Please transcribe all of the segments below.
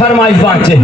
फरमाइश बाँचे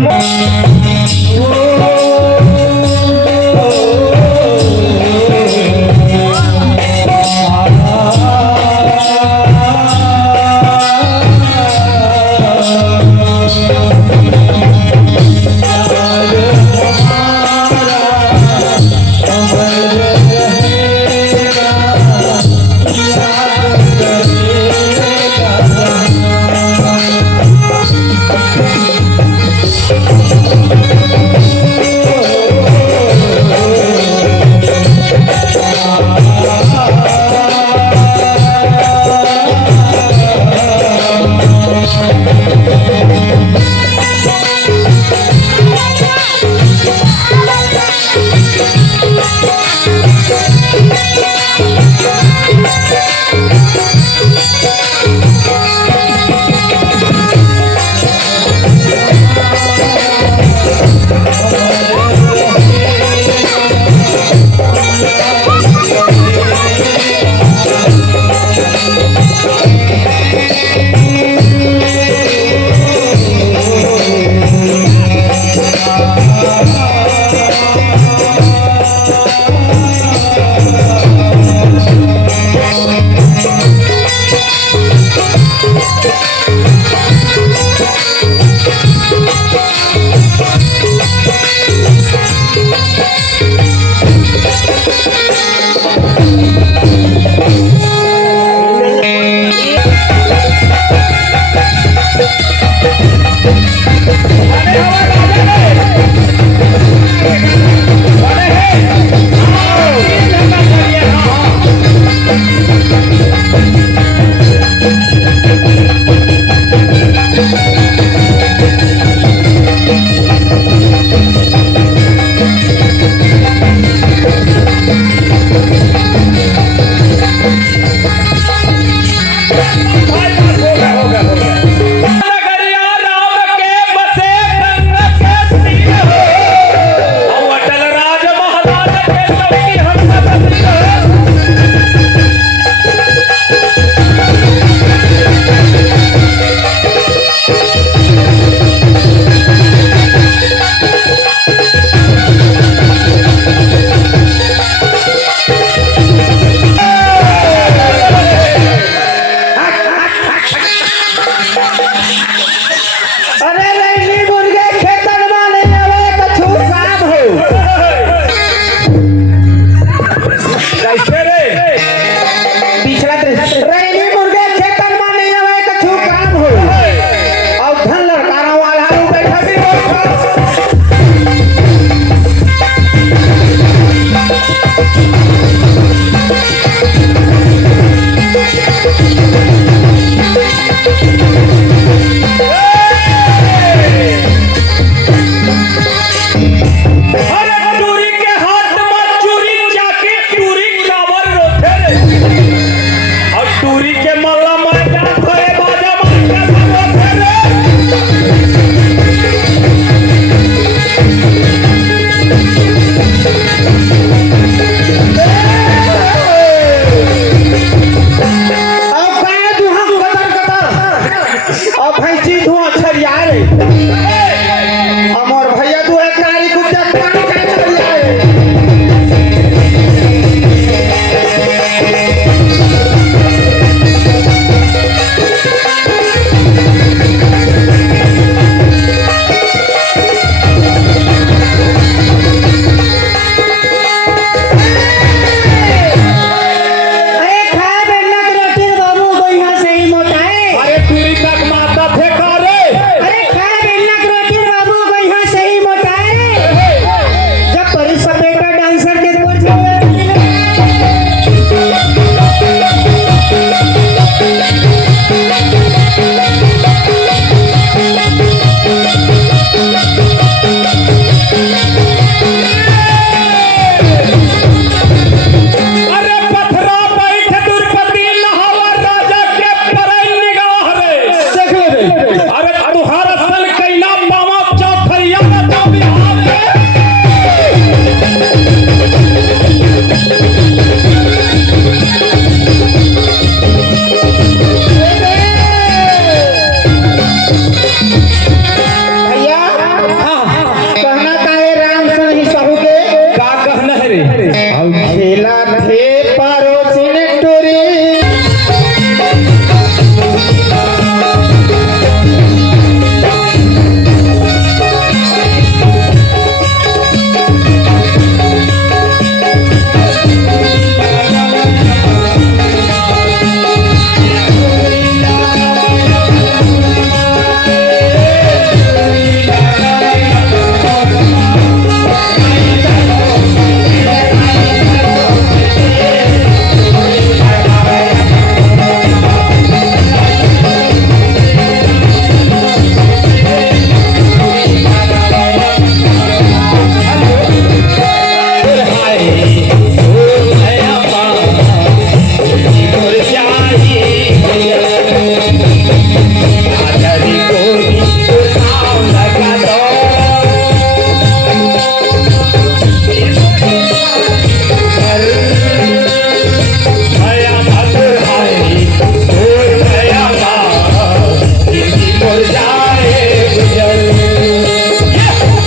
मर जाए गुजर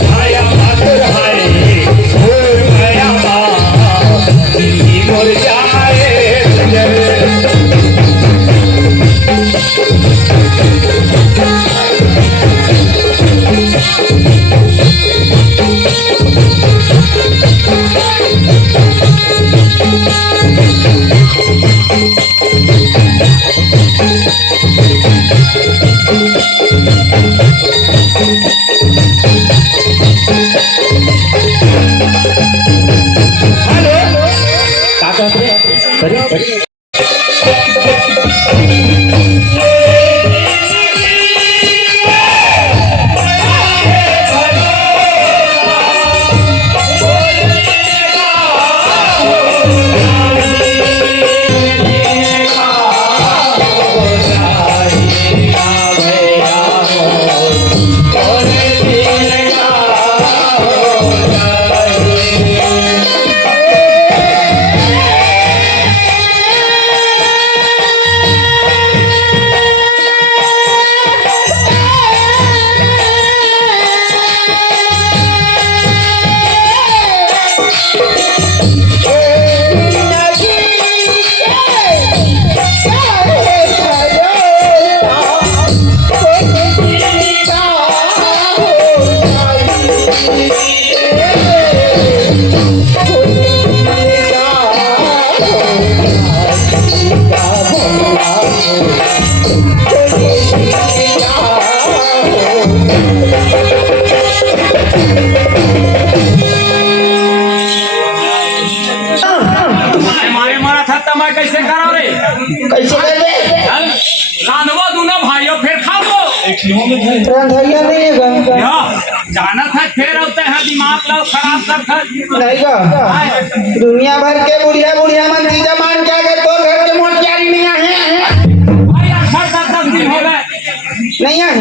भाया भाकर भाई भूल गया माँ जिंदगी मर जाए गुजर कैसे करो रे कैसे करबे रांधवो दोनों भाइयों फिर खाओ रंधैया नहीं है या जाना था फिर होते हैं दिमाग लो खराब कर नहीं का दुनिया भर के बुढ़िया बुढ़िया मन चीजा मान के अगर तो घर के मोटियारी नहीं आए भाई अक्सर 10 दिन हो गए नहीं आए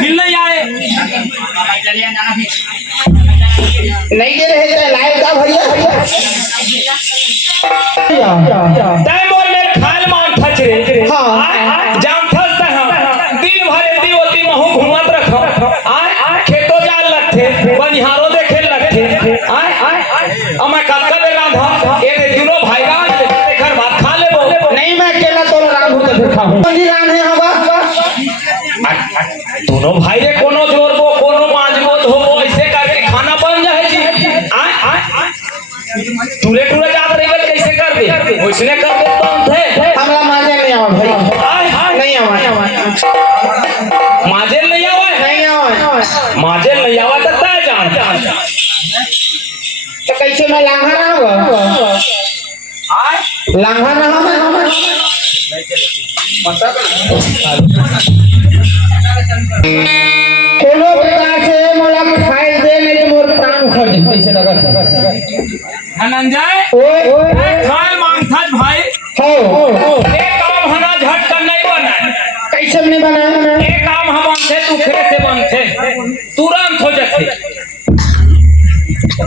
दिल नहीं आए नहीं दे रहे थे लाइव का भैया तय मोर मेरे खाल मान खच रे हां जाम फंसता है दिन भर एती ओती महू घुमत रखो आय खेतो जाल लगथे बनिहारो देखे लगथे आय अमा काका दे रांधा ए दे दुनो भाई राज ते घर भात खा लेबो नहीं मैं अकेला तो राम होते फिर खाऊं कौन राम है हवा दोनों भाई रे कोनो जोरबो कोनो मांजबो धोबो ऐसे करके खाना बन जाए जी आय टूरे टूरे जात रही कैसे कर दे ओइसने कर दे तो थे हमरा माजे नहीं आवा भाई आय नहीं आवा माजेल नहीं आवा नहीं आवा माजेल नहीं आवा तो तय जान तो कैसे मैं लांघा ना होगा आय लांघा ना होगा कोनो प्रकार से मोला खाई दे नहीं मोर प्राण उखड़ दे कैसे लगा धनंजय ओए खाल मांगथा भाई हो एक काम हना झट कर नहीं बना कैसे नहीं बना एक काम हम बनथे दुखरे से बनथे तुरंत हो जाथे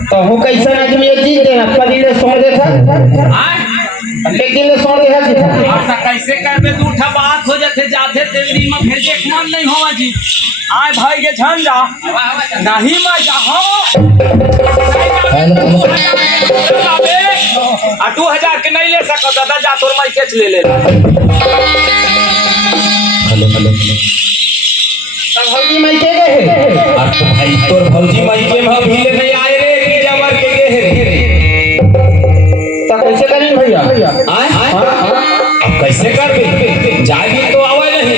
तो हूं कैसे आदमी ये चीज देना पदी ले सोड़ दे था आय एक दिन ले सोड़ दे था अब कैसे करबे दूठा बात हो जाथे जाथे तेरी में फिर देख मन नहीं होवा जी आय भाई के झंडा नहीं मजा हो आ 2000 के नहीं ले सको दादा जा तोर माई केच ले तब भौजी माई के गए तो भाई तोर भौजी माई के में भीले नहीं आए रे कि जबर के गे रे तो कैसे करें भैया आय अब कैसे करबे जागी तो आवे नहीं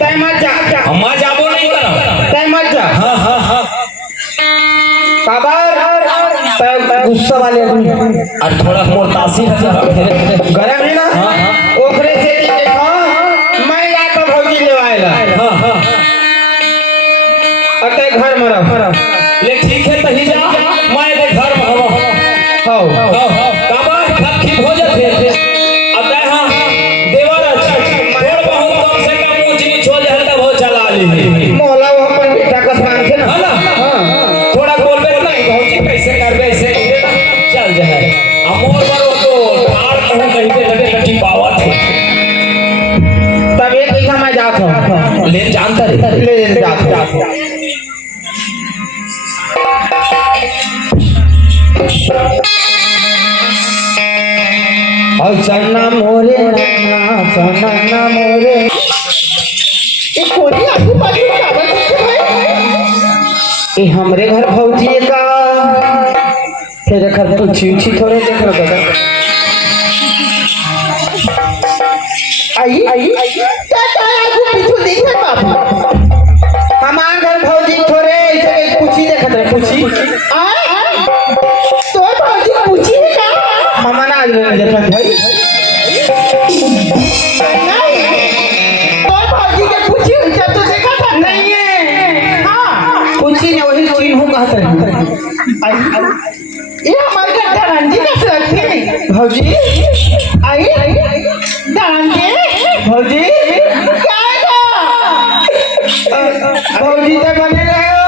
तय मत जा अम्मा जाबो नहीं करा तय मत जा हां काबर तय गुस्सा वाले आदमी और थोड़ा मोर तासीर गरम है ना ओकरे से देखो मैं जा तो भौजी ले आएला हां अते घर में रह ले ठीक है तही जा मैं दे घर में हो काबर खखी हो जाथे अतः हां देवर थोड़ बहुत कम से कम ऊंच नीच हो जाए तब हो चला ली मोला वो अपन बेटा का मान से ना हां थोड़ा बोलबे नहीं भौजी कैसे करबे ऐसे चल जाए अमोर बरो तो तार कहूं कहीं पे लगे लठी पावत तब एक पैसा मैं जात हूं ले जानता रे ले जा और सन्ना मोरे नैना सन्ना मोरे ये कोनी आगू पाछू काबर करते भाई? ये हमरे घर भौजी का फिर घर पूछी उछी थोड़े देख लो दादा आई क्या आगू पीछू देखे बाबू? हमार घर भौजी थोड़े ऐसे पूछी देखत रहे पूछी तो भौजी पूछी है का? मामा ना आज देखत भाई नहीं तो भौजी के पूछी हुई जब तो देखा था नहीं है हाँ पूछी ने वही चीन हूं कहत रहे ये हमारे घर धनंजी कैसे रखती है? भौजी आई धनंजी भौजी क्या है भौजी तो बने रहे हो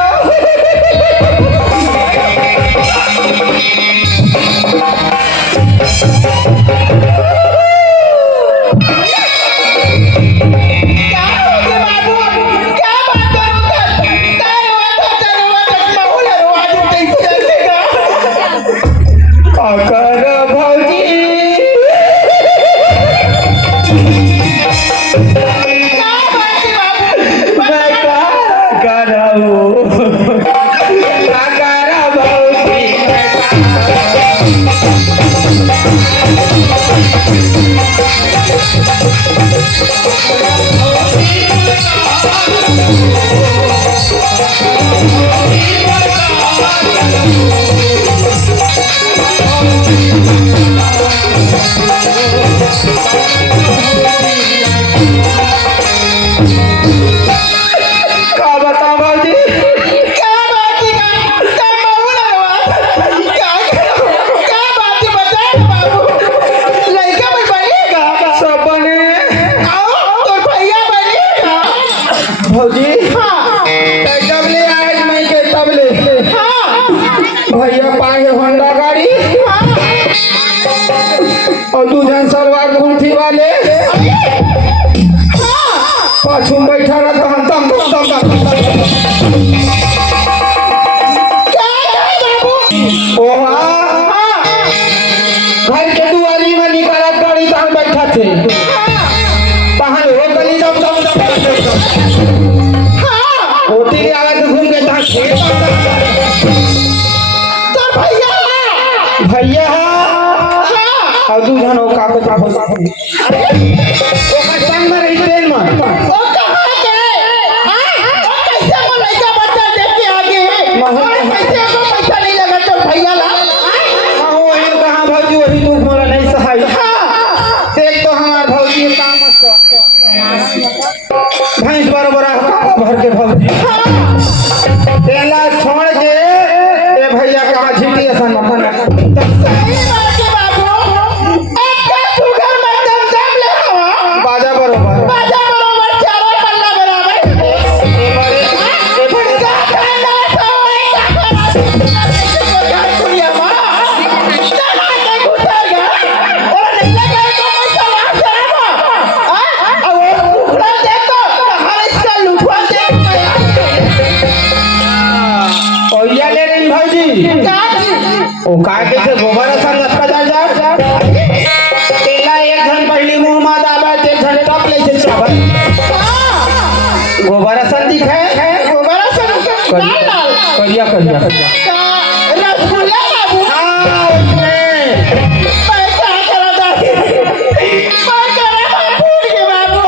क्या हो गया बाबू? क्या बात करूं मैं? माहौल है आज कैसे चलेगा? अकर भौजी क्या बात है बाबू? मैं का कराऊं का करा भौजी का बता भौजी क्या बात है? क्या माहौल है आज? क्या बात है बता बाबू? लड़का भी बनेगा? सब बने आओ तो भैया बनेगा? भौजी हाँ जब ले आए मैं के तब ले हाँ भैया पाए होंडा गाड़ी और दू जन सलवार गुंथी वाले पाछू में बैठा रहता हम दम दम दम क्या है बाबू? ओहा घर के दुआरी में निकालत गाड़ी तहन बैठा थे तहन हो गली दम दम दम हाँ होती आवाज घूम के तहन खेत तो भैया भैया हाँ और दू जन का ओकर संग में रही ट्रेन में वो कहाँ गए? वो कैसे वो लड़का बच्चा देख के आ गए? और कैसे को पैसा नहीं लगा तो भैया ला? वही कहाँ भौजी वही दुख मोरा नहीं सहाय देख तो हमार भौजी का मस्त भैंस बराबर भर के भौजी तेला छोड़ के ए भैया कहाँ झिटी असन सही बात है बाबू। एक शुगर में दम ले आओ। बाजा बराबर बाजा बराबर चारों पल्ला बराबर। क्या कहना तो वही कहना। कुड़िया माँ चला के घुसेगा और नहीं लगे तो मैं चला चला और वो टुकड़ा देखो हर इसका लुटवा देख और ये ले रही भौजी क्या ओ का के से गोबर असन लटका जा तेला एक घन पहली मुंह मा दाबा एक घन टप ले से चावल गोबर असन दिखे गोबरा से लाल लाल करिया करिया रसगुल्ला बाबू हाँ उसमें मैं क्या करा दादी मैं करा बाबू के बाबू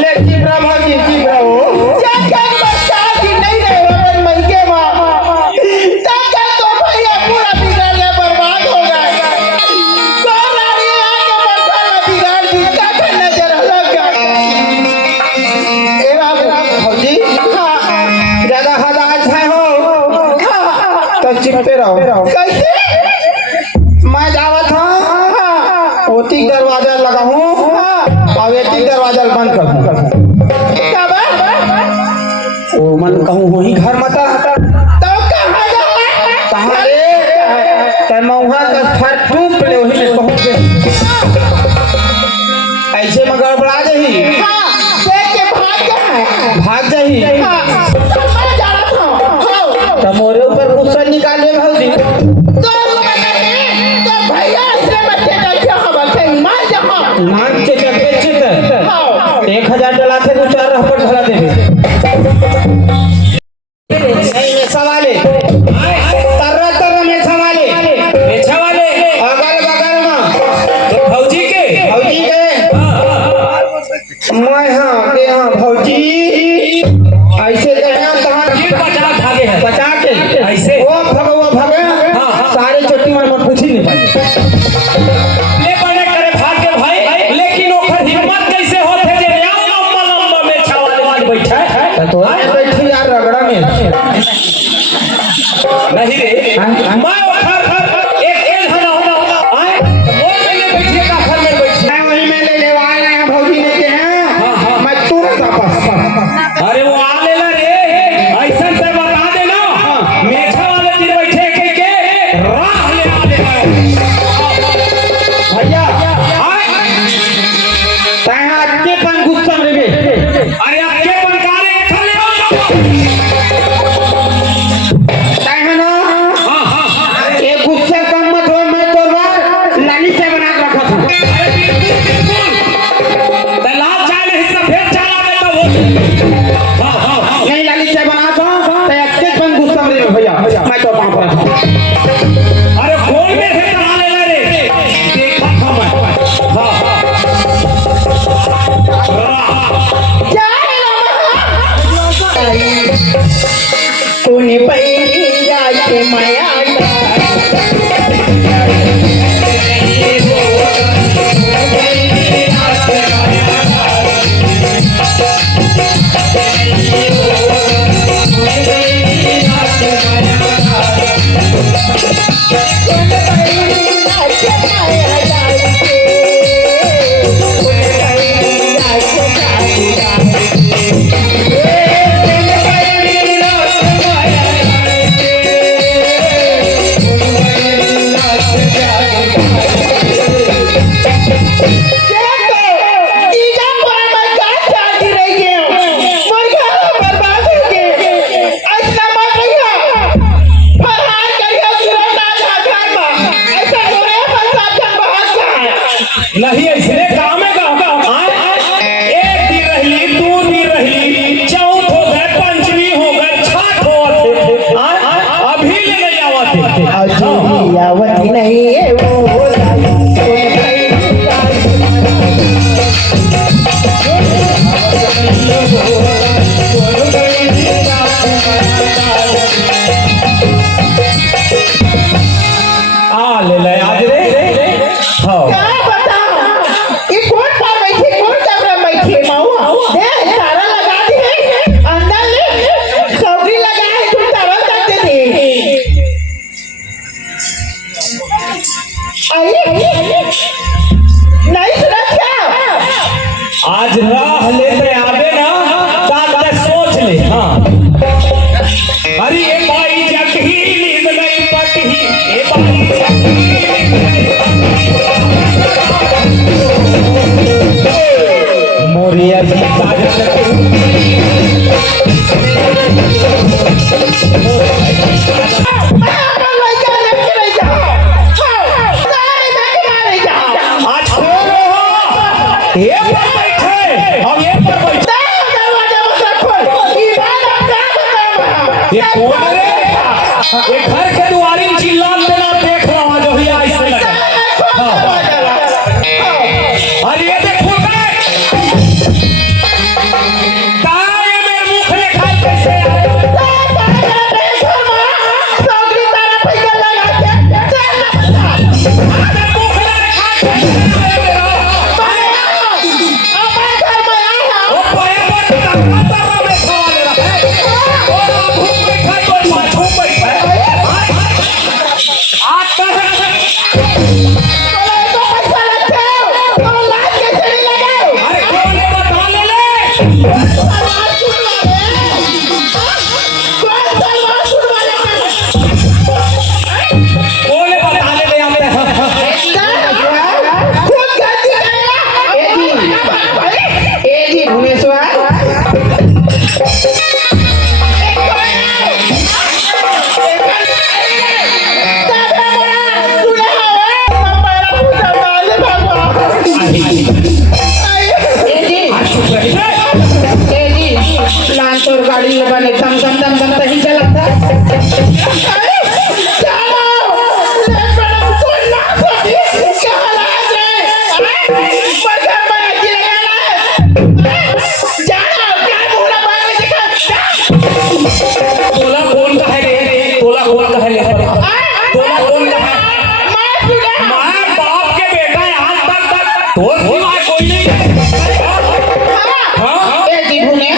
ले चिपरा भौजी चिपरा हो जगन बच्चा की नहीं रहे अपन मई के माँ जगन तो भैया पूरा बिगड़ गया बर्बाद हो गया कौन नारी आके बच्चा बिगाड़ दी क्या नजर लग गया ए बाबू भौजी हाँ ज्यादा हदाज है हो तो चिपटे रहो कैसे मैं जावत हूँ ओती दरवाजा लगा हूँ और एती दरवाजा बंद कर दूँ क्या बात ओ मन कहूँ वही घर मता तो कहाँ जाए कहाँ रे ते मौहा का फर टूप ले वही में पहुँच गए ऐसे में गड़बड़ा गई हाँ देख के भाग गया भाग जाही हाँ, मैं जाना था तो मोरे ऊपर गुस्सा निकाले भौजी तो भैया ऐसे बच्चे कैसे हम कहीं मार जहाँ नाक के चक्के चित हाँ 1000 डला थे तो 4 रफड़ धरा देवे नहीं में सवाले तरह में सवाले बेचा वाले अगल बगल में तो फौजी के भौजी के मैं हाँ के हाँ भौजी ऐसे कहना तहां ये बचा भागे है बचा के ऐसे वो भगे हाँ, हाँ। सारे चोटी मार मत पूछी नहीं पाई ले बने करे भाग के भाई लेकिन ओकर हिम्मत कैसे होत है जे लंबा लंबा में छावल वाज बैठा है तो बैठी यार रगड़ा में नहीं रे मैं ओकर एक होना आए वो में बैठे का घर में बैठे मैं वही में ले आए हैं भौजी ने के हैं मैं तुरंत वापस अरे वो आ लेला रे ऐसा से बता देना मेछा वाले दिन बैठे के राह ले आ ले भैया आए तहां के पन गुस्सा में रे अरे अब के बनकारे के खले हो तहां ना हां हां ये गुस्से कम मत हो मैं तो बार लाली से बना के रखा था अरे बिल्कुल दलाल चाले हिस्सा फिर चला दे तो वो हां हां नहीं लाली से बना था तो एक पन गुस्सा में रे भैया मैं तो वहां पर था अरे फोन में से चला लेला रे देखा था मैं हां तूने पहली जाके माया नहीं ऐसे काम है का एक दिन रहली दो दिन रहली चौथ हो गए पंचमी हो गए छठ हो गए अभी ले नहीं आवत आवती नहीं है वो आ ले ले आज रे हां क्या बताओ ये कौन पर बैठे कौन कमरा बैठे माऊ दे तारा लगा दी अंदर ले सौगी लगा है तुम तारा कर दे आई नहीं सुना क्या आज राह लेते आवे ना दादा सोच ले हां अरे ये भाई जगही नींद नहीं पटही ये भाई मोरिया जी आज खोलो ये पर बैठे हम ये पर बैठे ये कौन रे ये घर के दुआरी चिल्लान देना देख रहा जो ही ऐसे लगा अरे ये देखो ताए मेरे मुख में खा कैसे आता तोर गाड़ी में बने दम दम दम दम नहीं चलता तोला कौन का है रे तोला कौन का है रे तोला कौन का है मां बाप के बेटा है आज तक तो सिवाय कोई नहीं है हां ए दीपू ने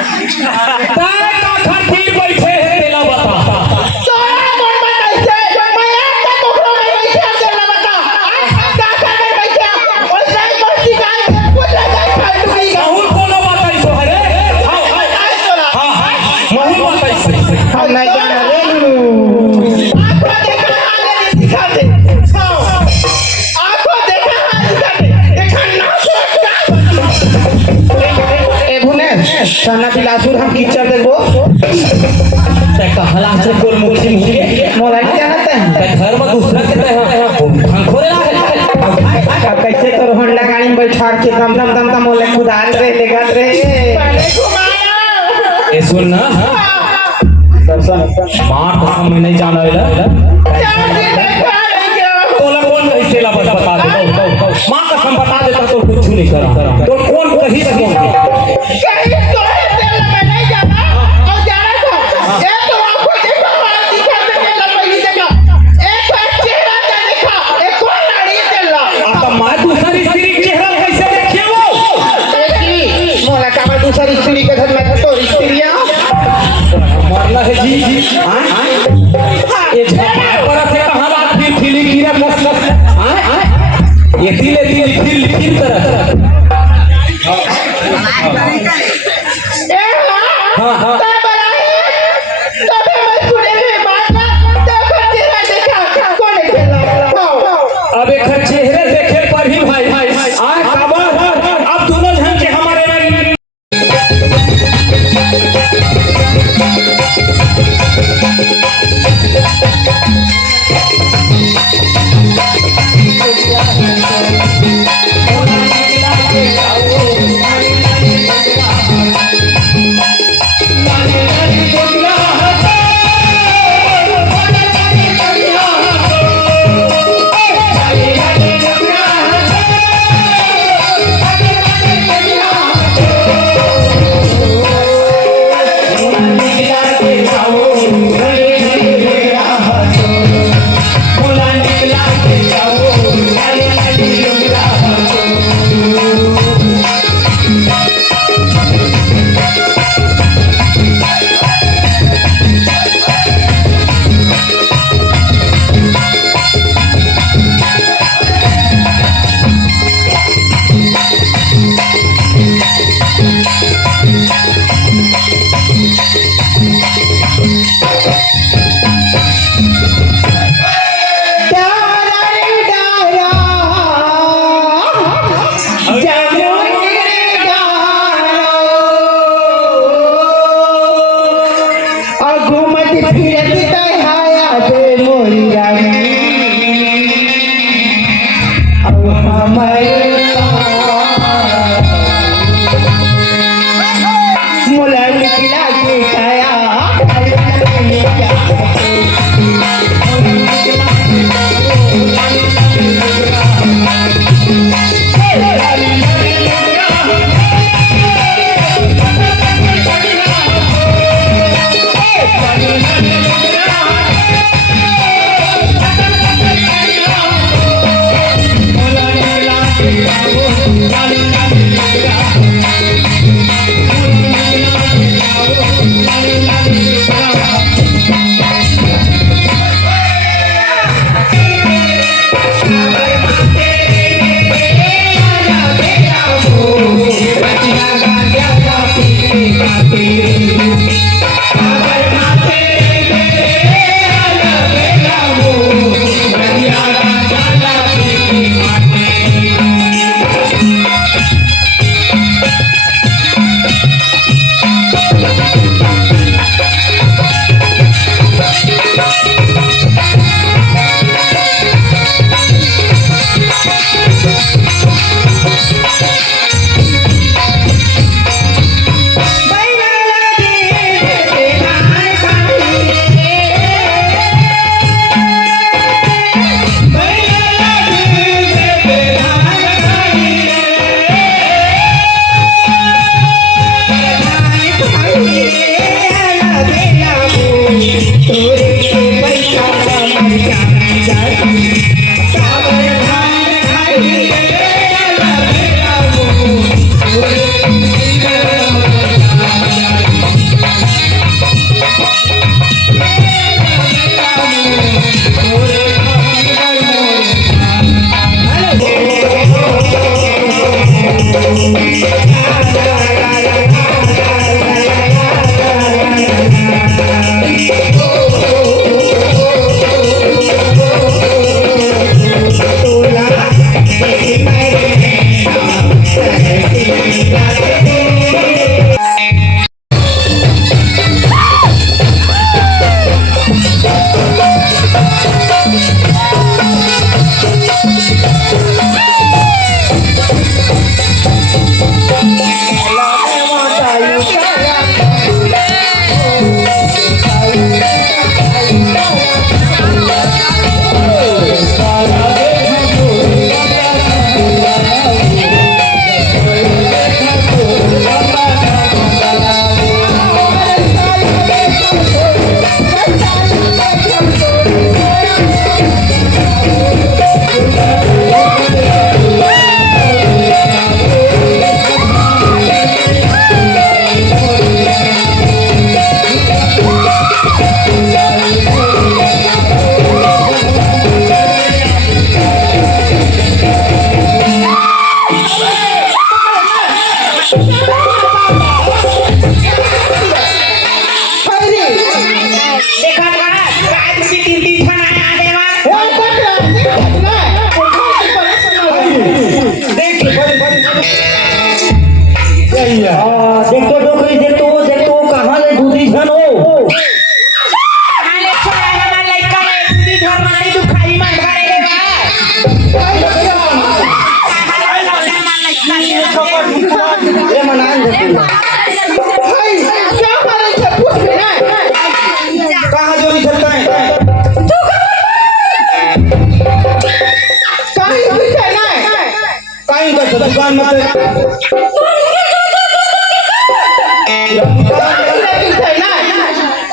तारे का घर फिर बैठे है तेला बता महूल कोनो बात ऐसो है रे हां हां महूल बात ऐसे हम नहीं जान रे ए भुने साना बिलासुर हम कीचड़ देखो ते कहला से कोल मुखी मुखी मोला नहीं जानते हैं ते घर में दूसरा के ते खंखोरे ना अब कैसे तो होंडा गाड़ी में बैठा के दम दम दम दम मोले खुदाल रे लेगत रे ए सुन ना दर्शन मां कसम में नहीं जाना है तोला कौन कैसे ला बता दे मां कसम बता देता तो कुछ नहीं करा तो कौन कही से कौन आता मां दूसरी स्त्री के चेहरा कैसे देखिए वो मोला का मैं दूसरी स्त्री के घर में तो स्त्रियां मरना है जी हां ये झपा पर से कहां बात फिर फिली गिरा मस हां ये दिले दिल फिर तरह हां हां अब एक चेहरे देखे पर ही भाई आ खबर अब दोनों जन के हमारे में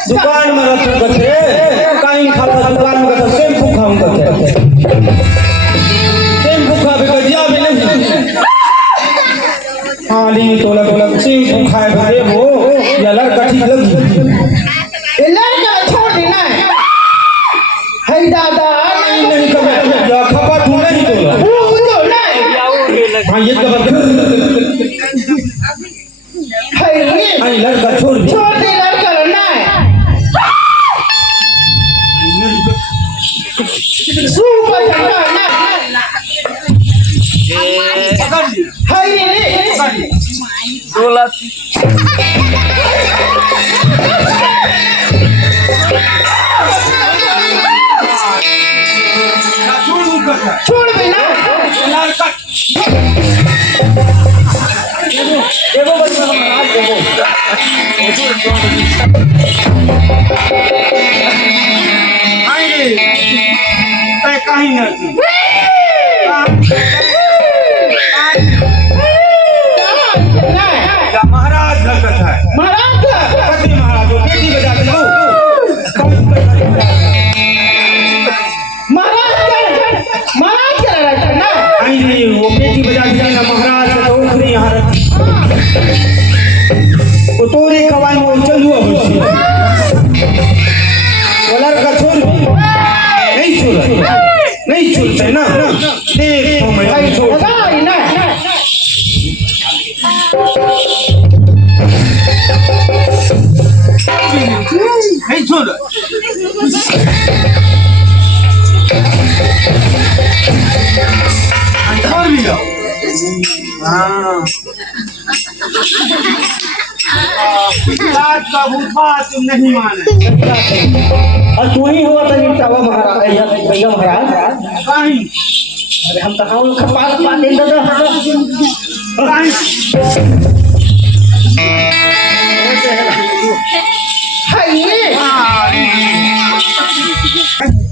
दुकान में रख बचे कहीं खाता दुकान में तो सेम भूखा हूं करते सेम भूखा भी गजिया भी नहीं खाली तो लग सेम भूखा है भरे वो या लड़का ठीक लगी ये लड़का छोड़ देना है दादा नहीं कब या खपा तू नहीं तो वो तो नहीं हां ये कब है ये लड़का छोड़ दे लड़का ना सुपर झंडा ना हाय रे छोड़ बिना लड़का एगो बच्चा महाराज आइए तय कहीं न महाराज लगत है महाराज पति महाराज वो बेटी बजा दे महाराज कर रहा ना आइए वो बेटी बजा दे ना महाराज तो उखरी यहाँ रख वो तोरे कवाई में चलू अब वो लड़का छोड़ नहीं छोड़ते ना देख मैं छोड़ ना नहीं छोड़ छोड़ भी जाओ हाँ बात का बात तुम नहीं माने और तू ही हुआ तो निपटावा महाराज भैया महाराज कहीं अरे हम तो हम खपा दे दादा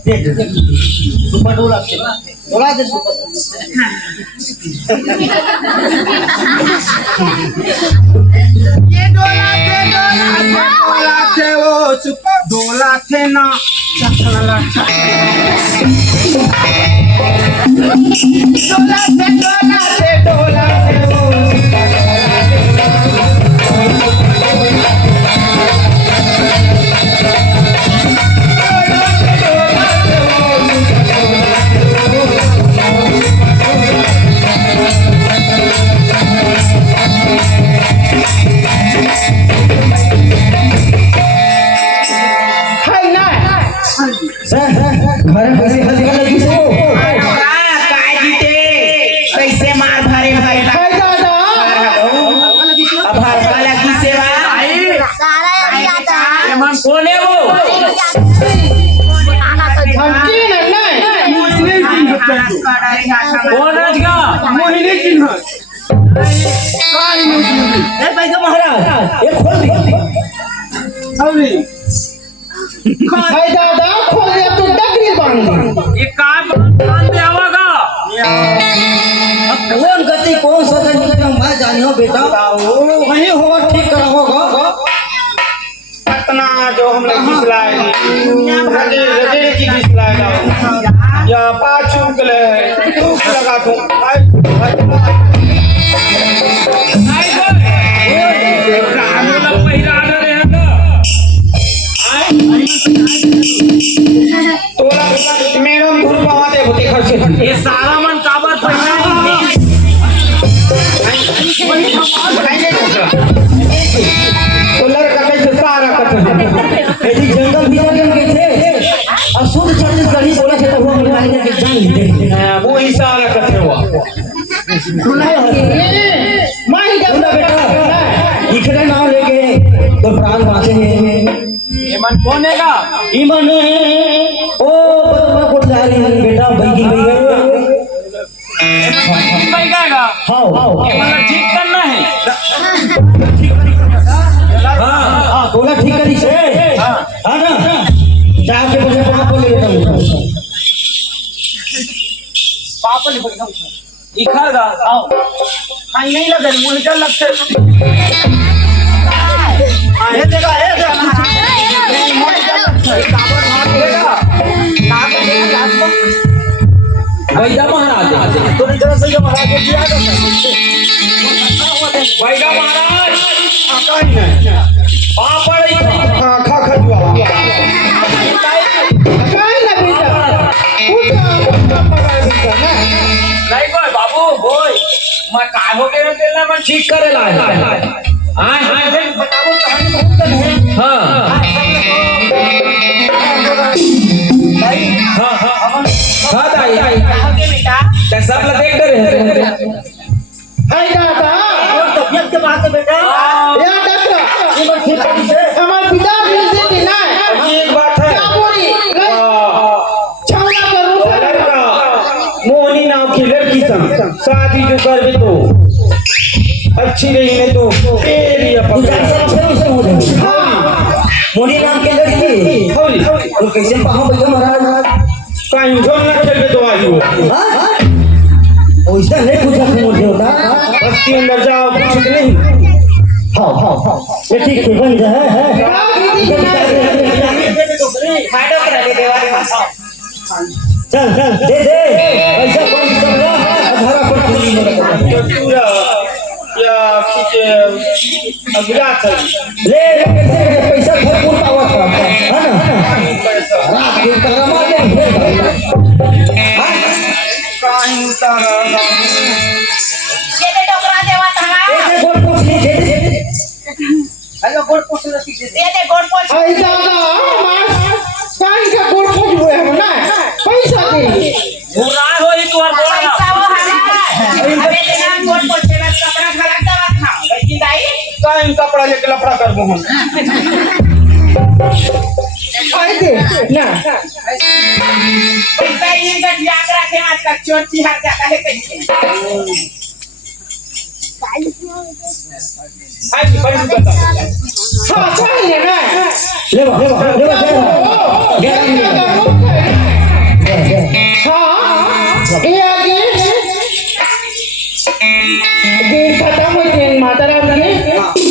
सुपर डोला डोला दे ये डोला थे वो डोला थे ना डोला थे वो कौन राजगा मोहिनी की न काय नहीं ए पैसा महाराज ये खोल दे अभी हाय दादा खोल दिया तू डगरी बांध ये काम बांध दे आवागा अब कौन गति कौन सा निकल मैं जानियो बेटा वही होगा ठीक करा होगा इतना जो हमने घिसलाए रजे रजे की घिसलाए या पाछू गले धूप लगा दूं तोला मैडम धूप पावा दे होते खर्चे ये सारा मन काबर पैसा तो लड़का कैसे सारा कट यदि जंगल भी लगे थे अशुद्ध छत्तीसगढ़ी बोला से तो हुआ मिलाई के जान लेते वो ही सारा कट हुआ माई का बेटा इखरे नाम लेके तो प्राण बांचेंगे ये मन कौन हैगा ईमान ओ बदला को जा रही है बेटा बैगी भैया बैगागा हां ये मतलब ठीक करना है हां बोला ठीक करी से हां ना जाके मुझे वहां को ले लेता हूं पापा ले बैठा इखरगा आओ खाई नहीं लगे मुझे डर लगते ये देखा बैगा महाराज तो नहीं तरह से महाराज को दिया बैगा महाराज आका ही नहीं पापड़ खा खजुआ काय ना बेटा उठा नहीं कोई बाबू बोय मैं काय हो के देला मैं ठीक करे ला हां हां बताओ कहानी बहुत कन है हां हां दाई क्या सब लोग देख रहे हैं हाय दादा और तबियत के बात है बेटा या डॉक्टर हमारे पिता से मिला है एक बात है क्या बोली छावना करूं मोहनी नाम की लड़की संग शादी जो कर भी तो अच्छी नहीं है तो तेरी तू अपन जान सब से हो जाए मोनी नाम के लड़की होली तो कैसे पाहो भैया महाराज कहीं जो न खेल तो आई हो हां ओइसा नहीं पूछा मोर देवता बस्ती अंदर जाओ कुछ नहीं हां ये ठीक है बन जाए है चल दे ऐसा कौन कर रहा आधारा पर पूरी तो पूरा या खींचे अगला चल ले पैसा भरपूर पावा था है ना रात के करमा दे कहीं तारा ये डोकरा देवा था ये गोल पोछ नहीं दे हेलो गोल पोछ नहीं दे ये दे गोड़ पोछ हाय दादा मार काय का गोड़ खोज हुए हम ना पैसा दे बुरा हो ही तू और पैसा वो हमारा अबे तेरा गोड़ पोछ के कपड़ा खराब दवा था लेकिन दाई कहीं कपड़ा लेके लफड़ा कर हम हाय दे ना पैसा ये गट याद रखे आज का चोटी हर जाता है कैसे आई बंद कर हां चाहिए ना ले हाँ ये आगे गेट खत्म हुई थी माता राम की